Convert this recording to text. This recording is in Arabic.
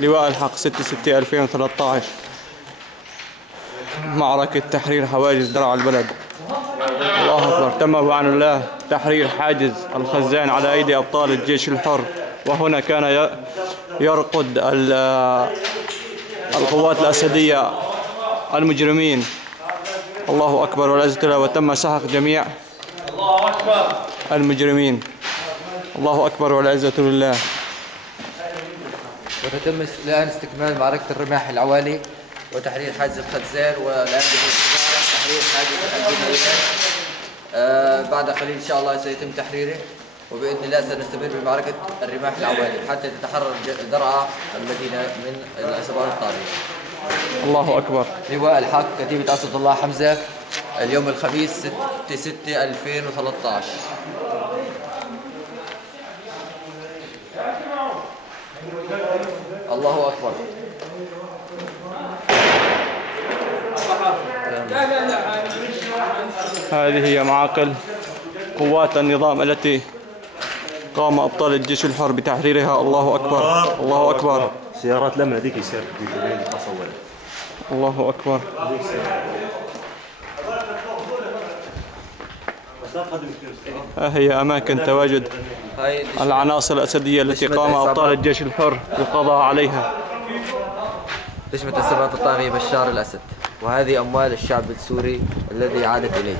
لواء الحق 6/6/2013. معركة تحرير حواجز درع البلد. الله أكبر. تم بإذن الله تحرير حاجز الخزان على أيدي أبطال الجيش الحر، وهنا كان يرقد القوات الأسدية المجرمين. الله أكبر والعزة لله. وتم سحق جميع المجرمين. الله أكبر والعزة لله. وتتم الآن استكمال معركة الرماح العوالي وتحرير حاجز الخزان، والآن تحرير حاجز الجنويات. بعد قليل إن شاء الله سيتم تحريره، وبإذن الله سنستمر بمعركة الرماح العوالي حتى تتحرر درعا المدينة من العصابات الطاغية. الله أكبر. لواء الحق كتيبة أسد الله حمزة، اليوم الخميس 6/6/2013. الله أكبر. هذه هي معاقل قوات النظام التي قام أبطال الجيش الحر بتحريرها. الله أكبر. الله أكبر. سيارات لما هذيك يصير تصور. الله أكبر. هي أماكن تواجد العناصر الأسدية التي قام أبطال الجيش الحر بالقضاء عليها. تشمت عصابات الطاغية بشار الأسد، وهذه أموال الشعب السوري الذي عادت إليه.